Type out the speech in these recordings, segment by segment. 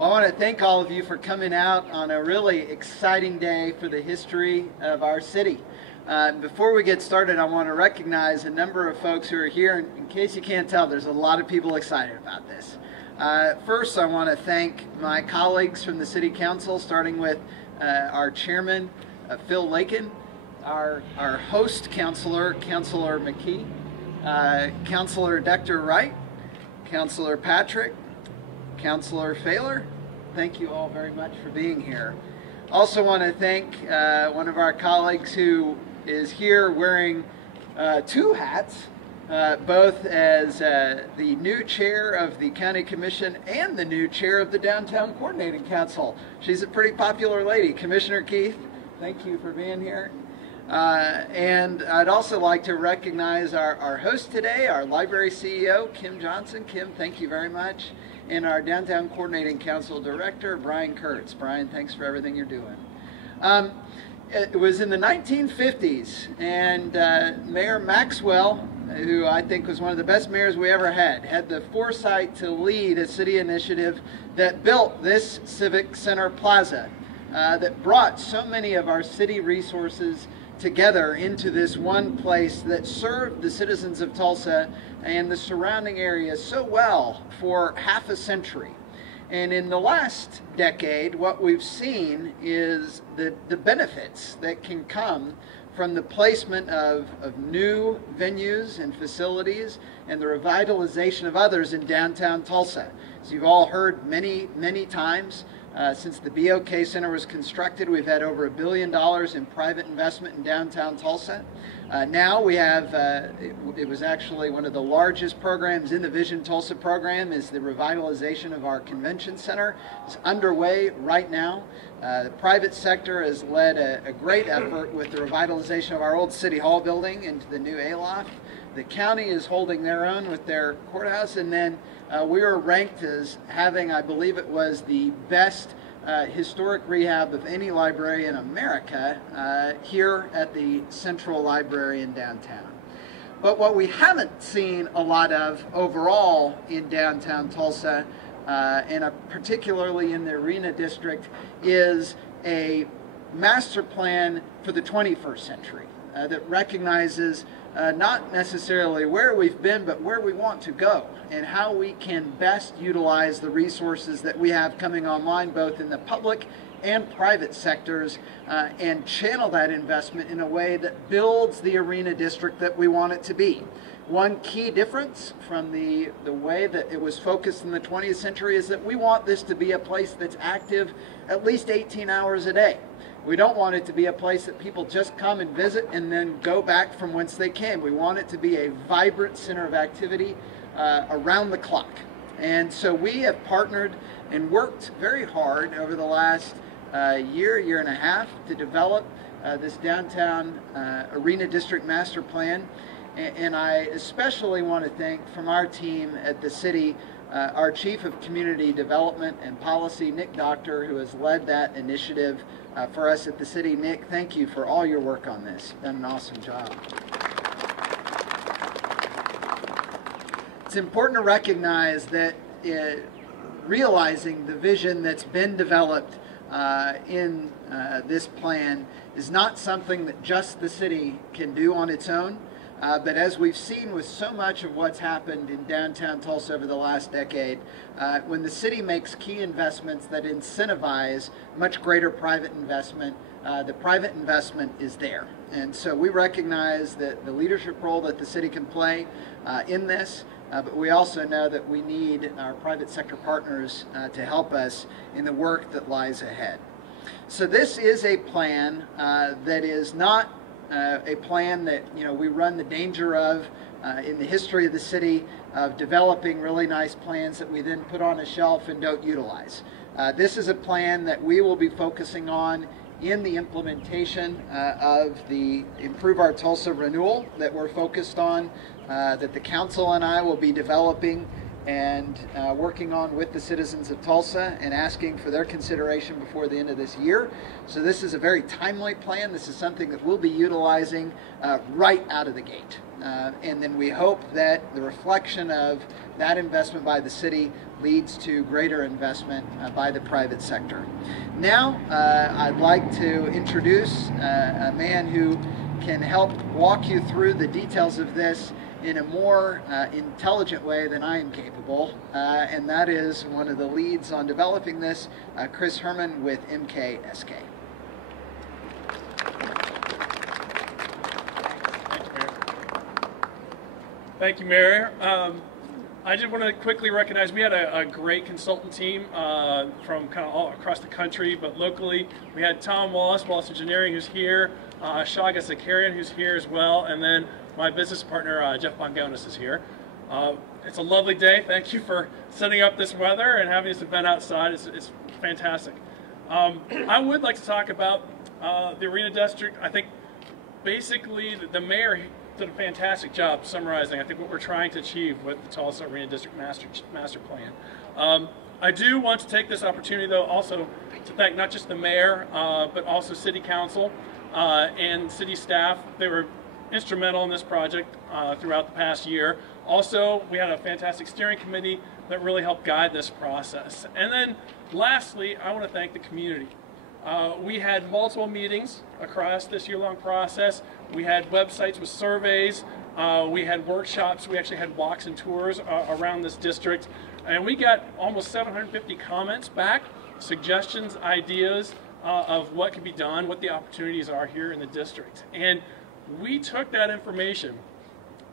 I want to thank all of you for coming out on a really exciting day for the history of our city. Before we get started, I want to recognize a number of folks who are here. In case you can't tell, there's a lot of people excited about this. First, I want to thank my colleagues from the City Council, starting with our chairman, Phil Lakin, our host counselor, Councilor McKee, Councilor Dr. Wright, Councilor Patrick, Councilor Failer. Thank you all very much for being here. Also want to thank one of our colleagues who is here wearing two hats, both as the new chair of the County Commission and the new chair of the Downtown Coordinating Council. She's a pretty popular lady. Commissioner Keith, thank you for being here. And I'd also like to recognize our host today, our library CEO, Kim Johnson. Kim, thank you very much. And our Downtown Coordinating Council Director, Brian Kurtz. Brian, thanks for everything you're doing. It was in the 1950s, and Mayor Maxwell, who I think was one of the best mayors we ever had the foresight to lead a city initiative that built this Civic Center Plaza that brought so many of our city resources together into this one place that served the citizens of Tulsa and the surrounding areas so well for half a century. And in the last decade, what we've seen is the benefits that can come from the placement of new venues and facilities and the revitalization of others in downtown Tulsa. As you've all heard many, many times, since the BOK Center was constructed, we've had over $1 billion in private investment in downtown Tulsa. Now we have, it was actually one of the largest programs in the Vision Tulsa program is the revitalization of our convention center. It's underway right now. The private sector has led a great effort with the revitalization of our old City Hall building into the new Aloft. The county is holding their own with their courthouse, and then we were ranked as having, I believe it was the best historic rehab of any library in America here at the Central Library in downtown. But what we haven't seen a lot of overall in downtown Tulsa, and particularly in the Arena District, is a master plan for the 21st century that recognizes not necessarily where we've been, but where we want to go and how we can best utilize the resources that we have coming online, both in the public and private sectors, and channel that investment in a way that builds the Arena District that we want it to be. One key difference from the way that it was focused in the 20th century is that we want this to be a place that's active at least 18 hours a day. We don't want it to be a place that people just come and visit and then go back from whence they came. We want it to be a vibrant center of activity around the clock. And so we have partnered and worked very hard over the last year and a half to develop this downtown Arena District Master Plan. And I especially want to thank from our team at the city, our Chief of Community Development and Policy, Nick Doctor, who has led that initiative for us at the city. Nick, thank you for all your work on this. You've done an awesome job. It's important to recognize that realizing the vision that's been developed in this plan is not something that just the city can do on its own. But as we've seen with so much of what's happened in downtown Tulsa over the last decade, when the city makes key investments that incentivize much greater private investment, the private investment is there. And so we recognize that the leadership role that the city can play in this, but we also know that we need our private sector partners to help us in the work that lies ahead. So this is a plan that is not a plan that we run the danger of in the history of the city of developing really nice plans that we then put on a shelf and don't utilize. This is a plan that we will be focusing on in the implementation of the Improve Our Tulsa renewal that we're focused on, that the council and I will be developing and working on with the citizens of Tulsa and asking for their consideration before the end of this year. So this is a very timely plan. This is something that we'll be utilizing right out of the gate. And then we hope that the reflection of that investment by the city leads to greater investment by the private sector. Now, I'd like to introduce a man who can help walk you through the details of this in a more intelligent way than I am capable, and that is one of the leads on developing this, Chris Herman with MKSK. Thank you, Mayor. I just want to quickly recognize we had a great consultant team from kind of all across the country, but locally we had Tom Wallace Engineering, who's here, Shaga Zakarian, who's here as well, and then my business partner, Jeff Bongonis, is here. It's a lovely day. Thank you for setting up this weather and having this event outside. It's fantastic. I would like to talk about the Arena District. I think basically the mayor did a fantastic job summarizing, I think, what we're trying to achieve with the Tulsa Arena District Master Plan. I do want to take this opportunity, though, also to thank not just the mayor, but also City Council and city staff. They were instrumental in this project throughout the past year. Also, we had a fantastic steering committee that really helped guide this process. And then lastly, I want to thank the community. We had multiple meetings across this year-long process. We had websites with surveys. We had workshops. We actually had walks and tours around this district. And we got almost 750 comments back, suggestions, ideas of what can be done, what the opportunities are here in the district. And we took that information,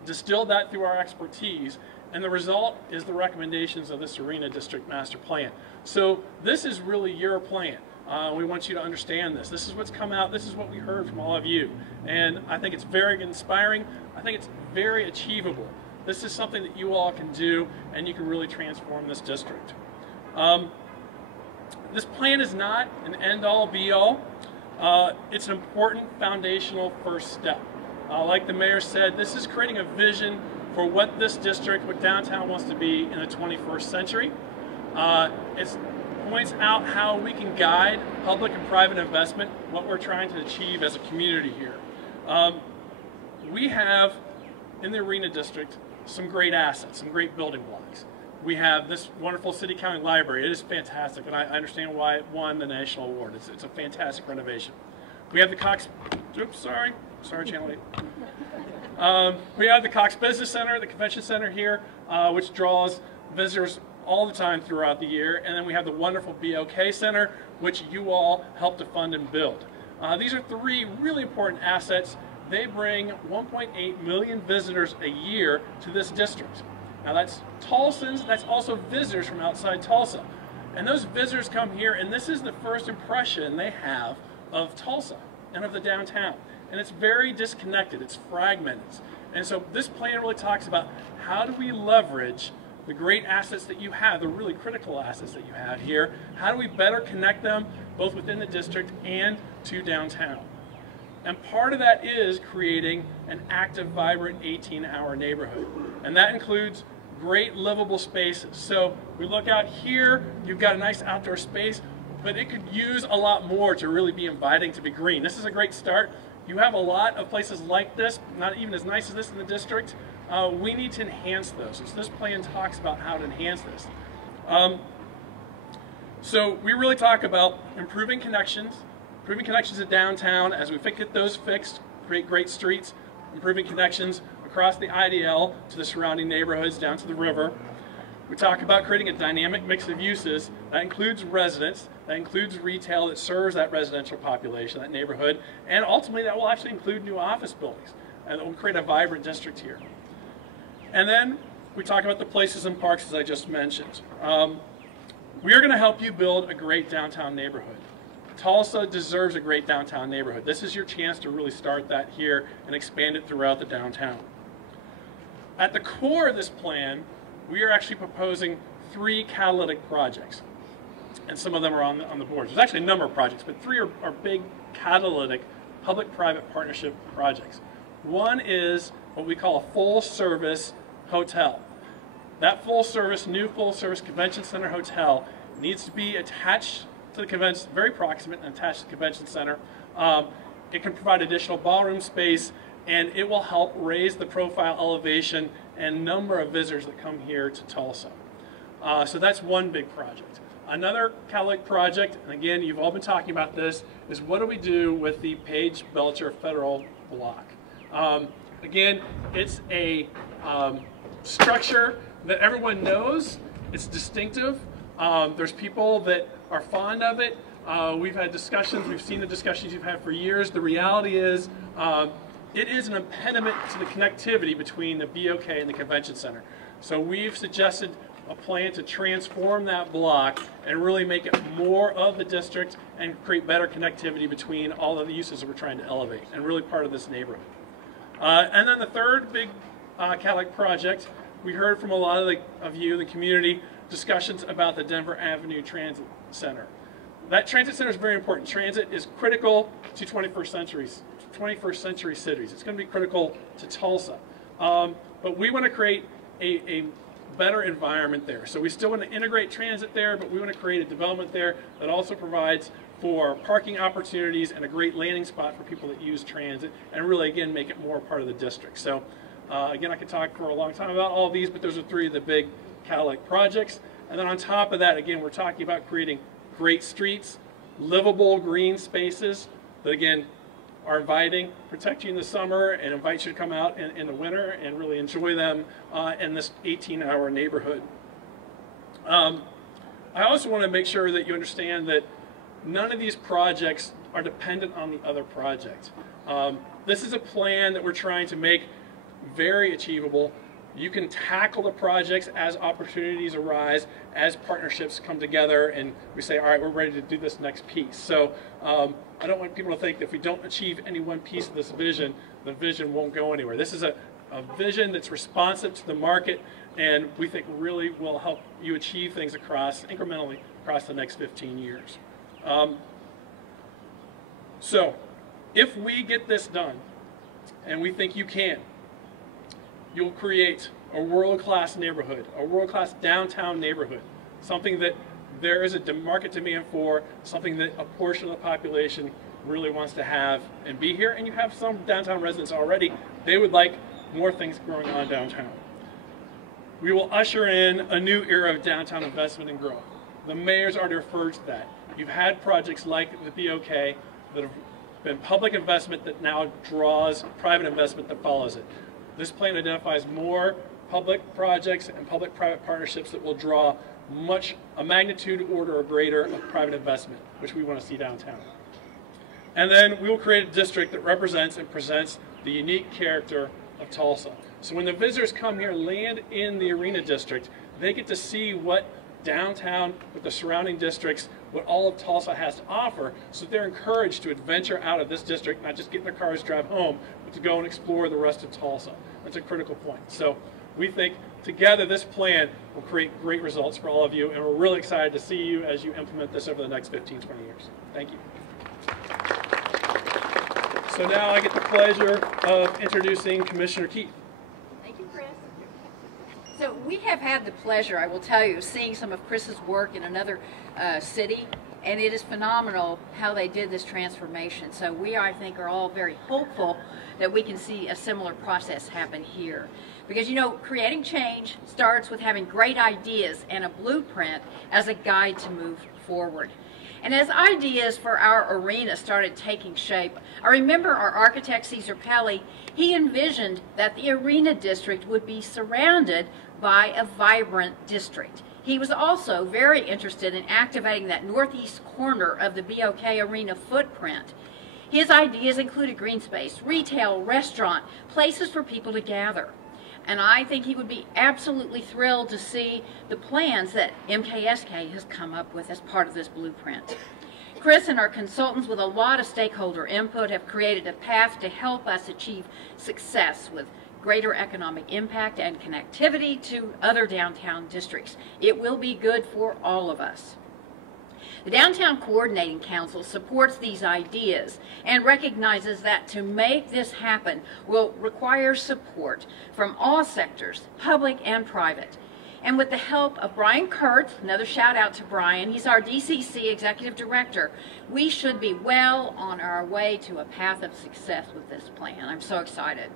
distilled that through our expertise, and the result is the recommendations of this Arena District Master Plan. So this is really your plan. We want you to understand this. This is what's come out. This is what we heard from all of you. And I think it's very inspiring. I think it's very achievable. This is something that you all can do, and you can really transform this district. This plan is not an end-all, be-all. It's an important foundational first step. Like the mayor said, this is creating a vision for what this district, what downtown wants to be in the 21st century. It points out how we can guide public and private investment, what we're trying to achieve as a community here. We have, in the Arena District, some great assets, some great building blocks. We have this wonderful city-county library. It is fantastic, and I understand why it won the national award. It's a fantastic renovation. We have the Cox, sorry, Channel 8. We have the Cox Business Center, the Convention Center here, which draws visitors all the time throughout the year. And then we have the wonderful BOK Center, which you all helped to fund and build. These are three really important assets. They bring 1.8 million visitors a year to this district. Now that's Tulsans, that's also visitors from outside Tulsa. And those visitors come here, and this is the first impression they have of Tulsa and of the downtown. And it's very disconnected, it's fragmented. And so this plan really talks about how do we leverage the great assets that you have, the really critical assets that you have here. How do we better connect them both within the district and to downtown? And part of that is creating an active, vibrant 18-hour neighborhood. And that includes great livable spaces. So we look out here, you've got a nice outdoor space, but it could use a lot more to really be inviting, to be green. This is a great start. You have a lot of places like this, not even as nice as this in the district. We need to enhance those. So this plan talks about how to enhance this. So we really talk about improving connections to downtown as we get those fixed, create great streets, improving connections across the IDL to the surrounding neighborhoods down to the river. We talk about creating a dynamic mix of uses that includes residents, that includes retail that serves that residential population, that neighborhood, and ultimately that will actually include new office buildings, and that will create a vibrant district here. And then we talk about the places and parks, as I just mentioned. We are going to help you build a great downtown neighborhood. Tulsa deserves a great downtown neighborhood. This is your chance to really start that here and expand it throughout the downtown. At the core of this plan, we are actually proposing 3 catalytic projects. And some of them are on the board. There's actually a number of projects, but 3 are big catalytic public-private partnership projects. One is what we call a full-service hotel. That new full-service convention center hotel needs to be attached to the convention, very proximate and attached to the convention center. It can provide additional ballroom space, and it will help raise the profile, elevation, and number of visitors that come here to Tulsa. So that's one big project. Another Cadillac project, and again, you've all been talking about this, is what do we do with the Page Belcher Federal Block? Again, it's a structure that everyone knows. It's distinctive. There's people that are fond of it. We've had discussions. We've seen the discussions you've had for years. The reality is it is an impediment to the connectivity between the BOK and the convention center. So we've suggested a plan to transform that block and really make it more of the district and create better connectivity between all of the uses that we're trying to elevate and really part of this neighborhood. And then the third big Cadillac project, we heard from a lot of you in the community discussions about the Denver Avenue Transit Center. That transit center is very important. Transit is critical to 21st century cities. It's going to be critical to Tulsa. But we want to create a better environment there. So we still want to integrate transit there, but we want to create a development there that also provides for parking opportunities and a great landing spot for people that use transit, and really, again, make it more part of the district. So again, I could talk for a long time about all of these, but those are three of the big Cadillac projects. And then on top of that, again, we're talking about creating great streets, livable green spaces that, again, are inviting, protect you in the summer, and invite you to come out in the winter and really enjoy them in this 18-hour neighborhood. I also want to make sure that you understand that none of these projects are dependent on the other project. This is a plan that we're trying to make very achievable. You can tackle the projects as opportunities arise, as partnerships come together, and we say, all right, we're ready to do this next piece. So I don't want people to think that if we don't achieve any one piece of this vision, the vision won't go anywhere. This is a vision that's responsive to the market, and we think really will help you achieve things incrementally across the next 15 years. So if we get this done, and we think you can, you'll create a world-class neighborhood, a world-class downtown neighborhood, something that there is a market demand for, something that a portion of the population really wants to have and be here. And you have some downtown residents already. They would like more things going on downtown. We will usher in a new era of downtown investment and growth. The mayor's already referred to that. You've had projects like the BOK that have been public investment that now draws private investment that follows it. This plan identifies more public projects and public-private partnerships that will draw a magnitude order or greater of private investment, which we want to see downtown. And then we will create a district that represents and presents the unique character of Tulsa. So when the visitors come here and land in the Arena District, they get to see what downtown, with the surrounding districts, what all of Tulsa has to offer, so they're encouraged to adventure out of this district, not just get in their cars, drive home, but to go and explore the rest of Tulsa. That's a critical point. So we think together this plan will create great results for all of you, and we're really excited to see you as you implement this over the next 15, 20 years. Thank you. So now I get the pleasure of introducing Commissioner Keith. Thank you, Chris. So we have had the pleasure, I will tell you, of seeing some of Chris's work in another city, and it is phenomenal how they did this transformation. So we, I think, are all very hopeful that we can see a similar process happen here. Because, you know, creating change starts with having great ideas and a blueprint as a guide to move forward. And as ideas for our arena started taking shape, I remember our architect, Cesar Pelli, he envisioned that the Arena District would be surrounded by a vibrant district. He was also very interested in activating that northeast corner of the BOK Arena footprint. His ideas included green space, retail, restaurant, places for people to gather. And I think he would be absolutely thrilled to see the plans that MKSK has come up with as part of this blueprint. Chris and our consultants, with a lot of stakeholder input, have created a path to help us achieve success with greater economic impact and connectivity to other downtown districts. It will be good for all of us. The Downtown Coordinating Council supports these ideas and recognizes that to make this happen will require support from all sectors, public and private. And with the help of Brian Kurtz, another shout out to Brian, he's our DCC Executive Director, we should be well on our way to a path of success with this plan. I'm so excited.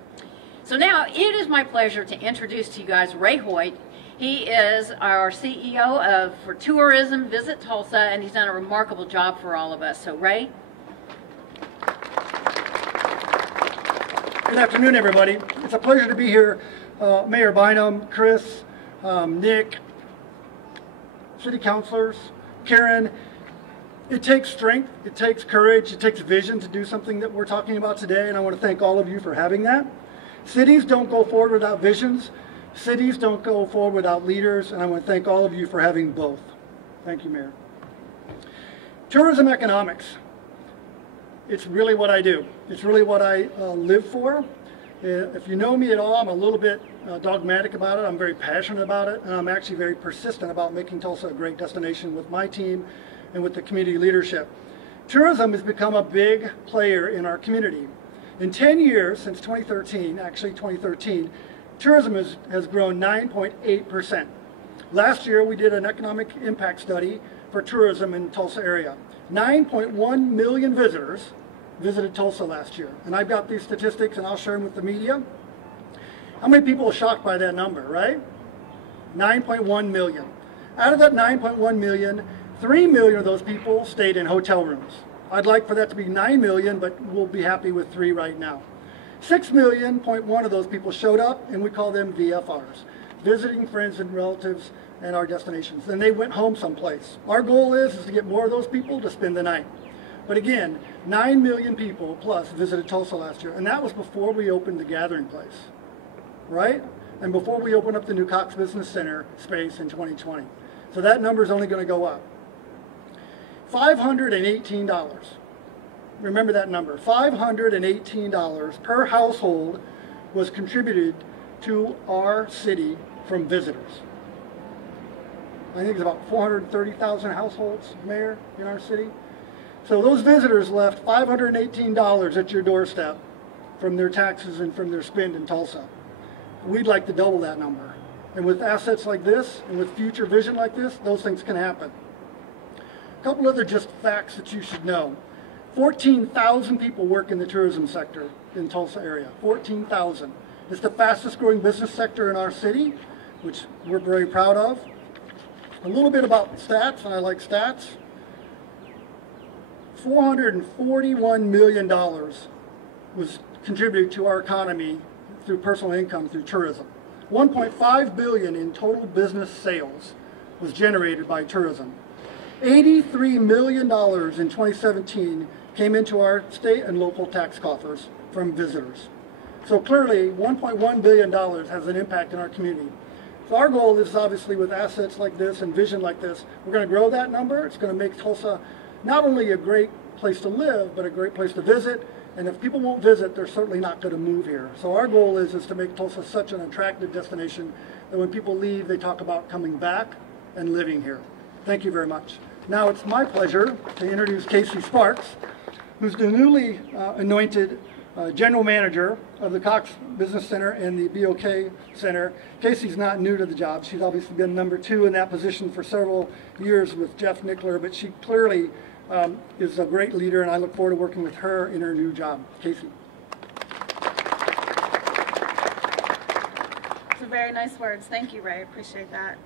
So now it is my pleasure to introduce to you guys Ray Hoyt. He is our CEO for Tourism Visit Tulsa, and he's done a remarkable job for all of us. So Ray. Good afternoon, everybody. It's a pleasure to be here. Mayor Bynum, Chris, Nick, city councilors, Karen. It takes strength, it takes courage, it takes vision to do something that we're talking about today, and I want to thank all of you for having that. Cities don't go forward without visions. Cities don't go forward without leaders, and I want to thank all of you for having both. Thank you, Mayor. Tourism economics. It's really what I do. It's really what I live for. If you know me at all, I'm a little bit dogmatic about it. I'm very passionate about it, and I'm actually very persistent about making Tulsa a great destination with my team and with the community leadership. Tourism has become a big player in our community. In 10 years, since 2013, tourism has grown 9.8%. Last year, we did an economic impact study for tourism in the Tulsa area. 9.1 million visitors visited Tulsa last year. And I've got these statistics, and I'll share them with the media. How many people are shocked by that number, right? 9.1 million. Out of that 9.1 million, 3 million of those people stayed in hotel rooms. I'd like for that to be 9 million, but we'll be happy with 3 right now. 6 million, 0.1 of those people showed up, and we call them VFRs, visiting friends and relatives and our destinations. Then they went home someplace. Our goal is to get more of those people to spend the night. But again, 9 million people plus visited Tulsa last year, and that was before we opened the gathering place, right? And before we opened up the new Cox Business Center space in 2020. So that number is only going to go up. $518. Remember that number. $518 per household was contributed to our city from visitors. I think it's about 430,000 households, Mayor, in our city. So those visitors left $518 at your doorstep from their taxes and from their spend in Tulsa. We'd like to double that number. And with assets like this, and with future vision like this, those things can happen. A couple other just facts that you should know. 14,000 people work in the tourism sector in Tulsa area. 14,000. It's the fastest growing business sector in our city, which we're very proud of. A little bit about stats, and I like stats. $441 million was contributed to our economy through personal income through tourism. $1.5 billion in total business sales was generated by tourism. $83 million in 2017 came into our state and local tax coffers from visitors. So clearly, $1.1 billion has an impact in our community. So our goal is obviously with assets like this and vision like this, we're going to grow that number. It's going to make Tulsa not only a great place to live, but a great place to visit. And if people won't visit, they're certainly not going to move here. So our goal is to make Tulsa such an attractive destination that when people leave, they talk about coming back and living here. Thank you very much. Now it's my pleasure to introduce Casey Sparks, who's the newly anointed General Manager of the Cox Business Center and the BOK Center. Casey's not new to the job. She's obviously been number 2 in that position for several years with Jeff Nickler, but she clearly is a great leader, and I look forward to working with her in her new job. Casey. Some very nice words. Thank you, Ray. Appreciate that.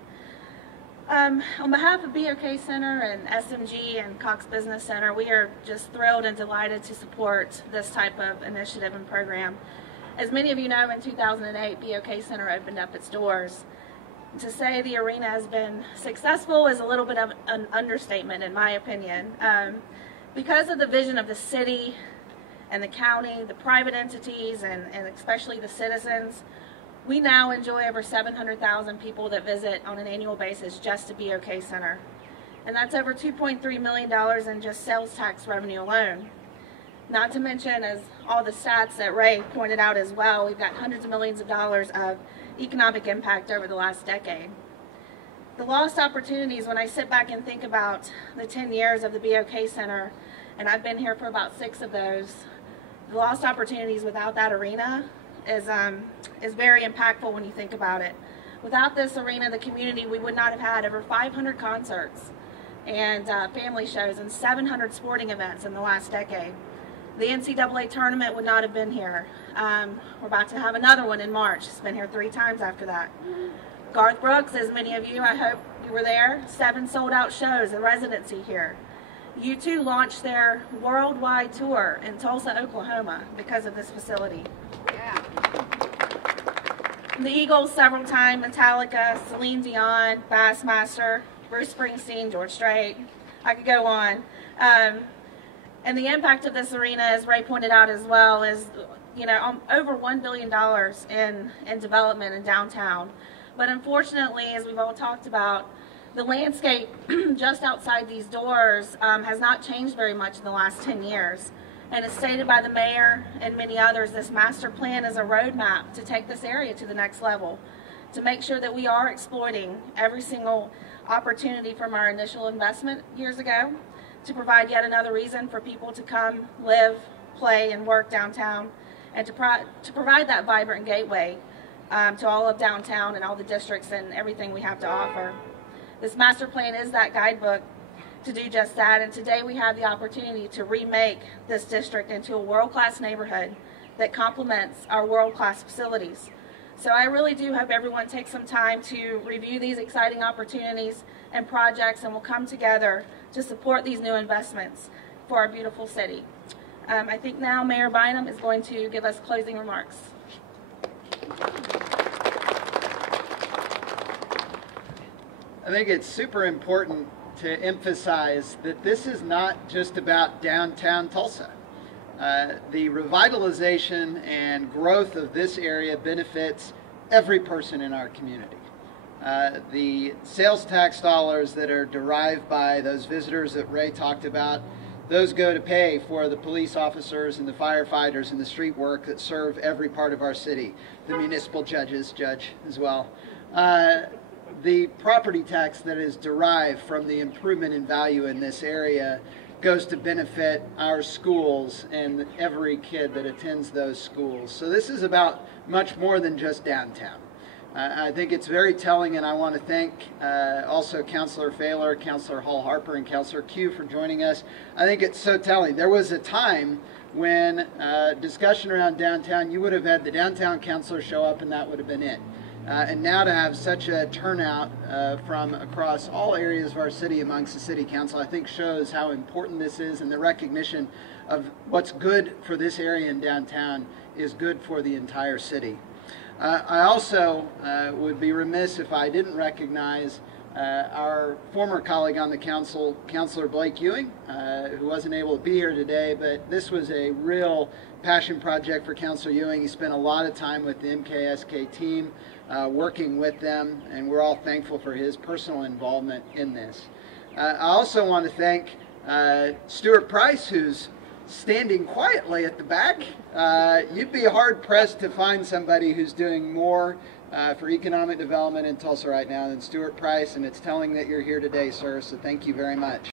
On behalf of BOK Center and SMG and Cox Business Center, we are just thrilled and delighted to support this type of initiative and program. As many of you know, in 2008, BOK Center opened up its doors. To say the arena has been successful is a little bit of an understatement, in my opinion. Because of the vision of the city and the county, the private entities, and especially the citizens, we now enjoy over 700,000 people that visit on an annual basis just to BOK Center. And that's over $2.3 million in just sales tax revenue alone. Not to mention, as all the stats that Ray pointed out as well, we've got hundreds of millions of dollars of economic impact over the last decade. The lost opportunities, when I sit back and think about the 10 years of the BOK Center, and I've been here for about 6 of those, the lost opportunities without that arena is very impactful when you think about it. Without this arena, the community, we would not have had over 500 concerts and family shows and 700 sporting events in the last decade. The NCAA tournament would not have been here. We're about to have another one in March. It's been here 3 times after that. Garth Brooks, as many of you, I hope you were there, 7 sold-out shows, a residency here. U2 launched their worldwide tour in Tulsa, Oklahoma because of this facility. Yeah. The Eagles several times, Metallica, Celine Dion, Bassmaster, Bruce Springsteen, George Strait. I could go on. And the impact of this arena, as Ray pointed out as well, is over $1 billion in development in downtown. But unfortunately, as we've all talked about, the landscape just outside these doors has not changed very much in the last 10 years. And as stated by the mayor and many others, this master plan is a roadmap to take this area to the next level, to make sure that we are exploiting every single opportunity from our initial investment years ago, to provide yet another reason for people to come, live, play, and work downtown, and to provide that vibrant gateway to all of downtown and all the districts and everything we have to offer. This master plan is that guidebook to do just that, and today we have the opportunity to remake this district into a world-class neighborhood that complements our world-class facilities. So I really do hope everyone takes some time to review these exciting opportunities and projects, and we'll come together to support these new investments for our beautiful city. I think now Mayor Bynum is going to give us closing remarks. I think it's super important to emphasize that this is not just about downtown Tulsa. The revitalization and growth of this area benefits every person in our community. The sales tax dollars that are derived by those visitors that Ray talked about, those go to pay for the police officers and the firefighters and the street work that serve every part of our city. The municipal judges judge as well. The property tax that is derived from the improvement in value in this area goes to benefit our schools and every kid that attends those schools. So this is about much more than just downtown. I think it's very telling, and I want to thank also Councilor Faylor, Councilor Hall Harper, and Councilor Q for joining us. I think it's so telling. There was a time when discussion around downtown, you would have had the downtown councilor show up and that would have been it. And now to have such a turnout from across all areas of our city amongst the city council, I think shows how important this is, and the recognition of what's good for this area in downtown is good for the entire city. I also would be remiss if I didn't recognize our former colleague on the council, Councilor Blake Ewing, who wasn't able to be here today, but this was a real passion project for Councilor Ewing. He spent a lot of time with the MKSK team, working with them, and we're all thankful for his personal involvement in this. I also want to thank Stuart Price, who's standing quietly at the back. You'd be hard-pressed to find somebody who's doing more for economic development in Tulsa right now than Stuart Price, and it's telling that you're here today, sir, so thank you very much.